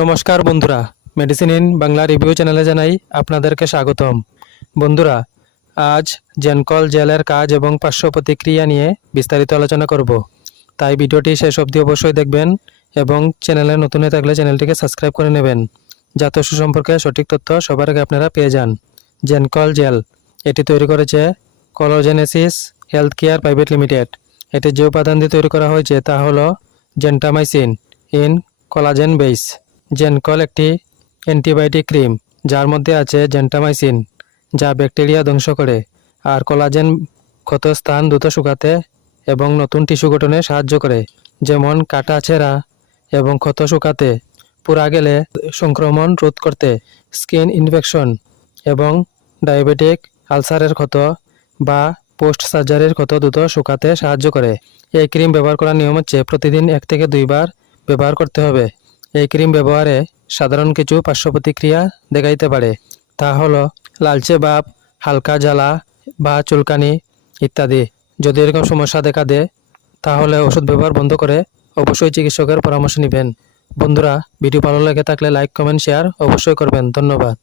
নমস্কার বন্ধুরা medicine in Bangla review চ্যানেলে জানাই আপনাদেরকে স্বাগতম। বন্ধুরা, আজ জেনকল জেলের কাজ এবং পার্শ্ব প্রতিক্রিয়া নিয়ে বিস্তারিত আলোচনা করব। তাই ভিডিওটি শেষ অবধি অবশ্যই দেখবেন এবং চ্যানেলে নতুন হয়ে থাকলে চ্যানেলটিকে সাবস্ক্রাইব করে নেবেন। যাতে সুসম্পর্কে সঠিক তথ্য সবার আগে আপনারা পেয়ে যান। জেনকল জেল এটি তৈরি করেছে Collogenesis health care private limited এটি যে উপাদান দিয়ে তৈরি করা হয়েছে তা হলো gentamicin in collagen base Gencol একটি অ্যান্টিবায়োটিক ক্রিম যার মধ্যে আছে জেন্টামাইসিন যা ব্যাকটেরিয়া ধ্বংস করে, আর কোলাজেন ক্ষত স্থান দ্রুত শুকাতে এবং নতুন টিস্যু গঠনে সাহায্য করে, যেমন কাটা ছেঁড়া এবং ক্ষত শুকাতে পুরা গেলে সংক্রমণ রোধ করতে স্কিন ইনফেকশন এবং ডায়াবেটিক আলসারের ক্ষত বা পোস্ট সার্জারির ক্ষত দ্রুত শুকাতে সাহায্য করে। এই ক্রিম ব্যবহার করার নিয়ম হচ্ছে প্রতিদিন এক থেকে দুইবার ব্যবহার করতে হবে। এই ক্রিম ব্যবহারে সাধারণ কিছু পার্শ্ব প্রতিক্রিয়া দেখাইতে পারে। তা হলো লালচে ভাব হালকা জ্বালা বা চুলকানি ইত্যাদি। যদি এরকম সমস্যা দেখা দেয়, তাহলে ওষুধ ব্যবহার বন্ধ করে অবশ্যই চিকিৎসকের পরামর্শ নেবেন। বন্ধুরা, ভিডিও ভালো লেগে থাকলে লাইক, কমেন্ট, শেয়ার অবশ্যই করবেন। ধন্যবাদ।